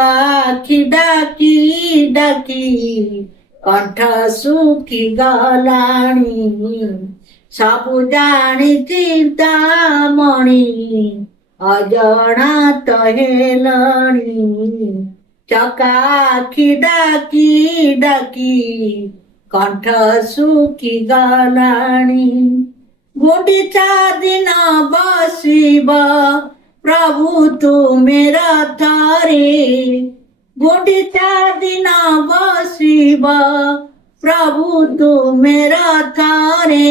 ଆଖି ଡାକି ଡାକି କଣ୍ଠ ଶୁଖି ଗଲାଣି। ସବୁ ଜାଣିଛି ତାମଣି ଅଜଣାତ ହେଲଣି। ଚକା ଆଖି ଡାକି ଡାକି କଣ୍ଠ ଶୁଖି ଗଲାଣି। ଗୁଣ୍ଡିଚା ଦିନ ବସିବ ପ୍ରଭୁ ତୁମେ ରଥରେ। ଗୁଣ୍ଡିଚା ଦିନ ବସିବ ପ୍ରଭୁ ତୁମେ ରଥରେ।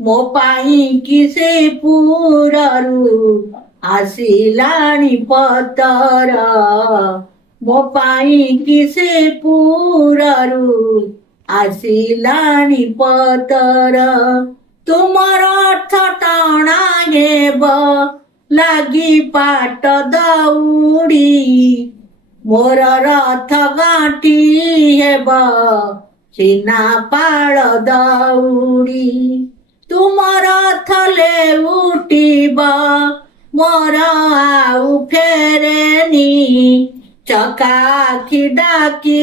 ମୋ ପାଇଁ କି ସେ ପୁରରୁ ଆସିଲାଣି ପତର। ମୋ ପାଇଁ କି ସେ ପୁରରୁ ଆସିଲାଣି ପତର। ତୁମର ଅର୍ଥ ଟଣା ହେବ ଲାଗି ପାଟ ଦଉଡ଼ି। ମୋର ରଥ ଗାଣ୍ଠି ହେବ ସିନା ପାଳ ଦଉଡ଼ି। ତୁମର ରଥ ଲେଉଟିବ ମୋର ଆଉ ଫେରେନି। ଚକା ଆଖି ଡାକି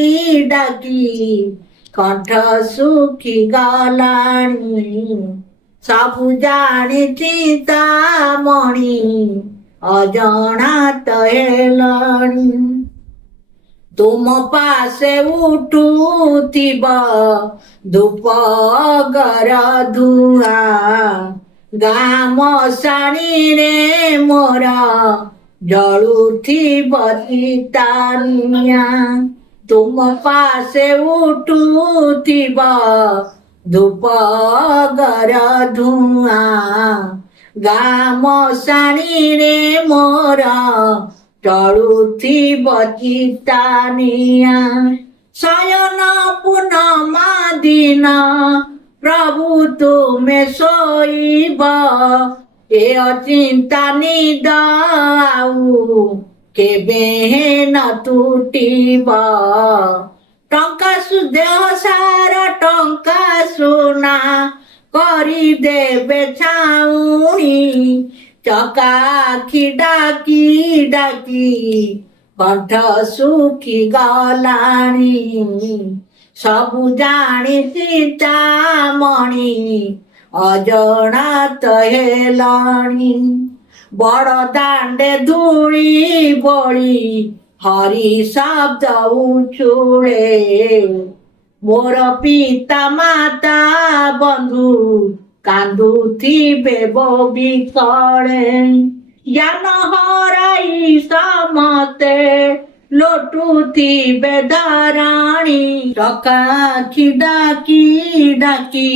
ଡାକି କଣ୍ଠ ଶୁଖି ଗଲାଣି। ସବୁ ଜାଣିଛି ତାମଣି ଅଜଣାତ ହେଲଣି। ତୁମ ପାଶେ ଉଠୁଥିବ ଧୂପ ଅଗର ଧୂଆଁ। ଗାଁ ମଶାଣିରେ ମୋର ଜଳୁଥିବ ଚିତା ନିଆଁ। ତୁମ ପାଶେ ଉଠୁଥିବ ଧୂପ ଅଗର ଧୂଆଁ। ଗାଁ ମଶାଣିରେ ମୋର ଜଳୁଥିବ ଚିତା ନିଆଁ। ଶୟନ ପୂର୍ଣ୍ଣମା ଦିନ ପ୍ରଭୁ ତୁମେ ଶୋଇବ। ଏ ଅଚିନ୍ତା ନିଦ ଆଉ କେବେ ନ ତୁଟିବ। ଟଙ୍କା ଦେହ ସାରା ଟଙ୍କା ସୁନା କରିଦେବେ ଛାଉଣି। ଚକା ଆଖି ଡାକି ଡାକି କଣ୍ଠ ଶୁଖି ଗଲାଣି। ସବୁ ଜାଣିଛି ତାମଣି ଅଜଣାତ ହେଲଣି। ବଡ଼ ଦାଣ୍ଡେ ଧୂଳି ବୋଳି ହରି ଶବ୍ଦ ଉଛୁଳେ। ମୋର ପିତା ମାତା ବନ୍ଧୁ କାନ୍ଦୁଥିବେ ବିକଳେ। ଜ୍ଞାନ ହରାଇ ସମସ୍ତେ ଲୋଟୁଥିବେ ଧରଣୀ। ଚକା ଆଖି ଡାକି ଡାକି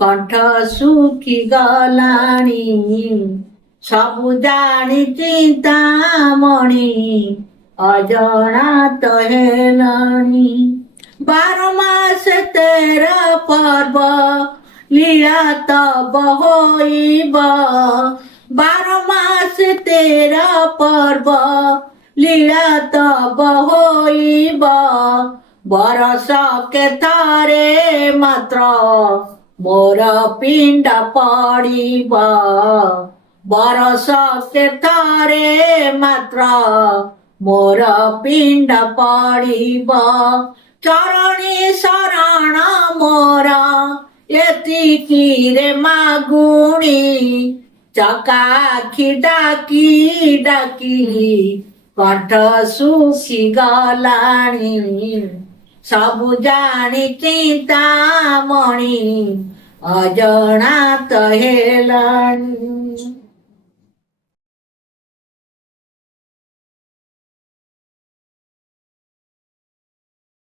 କଣ୍ଠ ଶୁଖି ଗଲାଣି। ସବୁ ଜାଣିଛି ତାମଣି ଅଜଣାତ ହେଲଣି। 12 ମାସ 13 ପର୍ବ ଲୀଳା ତବ ହୋଇବ। 12 ମାସ 13 ପର୍ବ ଲୀଳା ତବ ହୋଇବ। ବରଷକେ ଥରେ ମାତ୍ର ମୋର ପିଣ୍ଡ ପଡ଼ିବ। ବରଷକେ ଥରେ ମାତ୍ର ମୋର ପିଣ୍ଡ ପଡ଼ିବ। ଚରଣୀ ଶରଣ ମୋର ଏତିକିରେ ମାଗୁଣି। ଚକା ଆଖି ଡାକି ଡାକି କଣ୍ଠ ଶୁଖି ଗଲାଣି। ସବୁ ଜାଣିଛି ତାମଣି ଅଜଣାତ ହେଲଣି।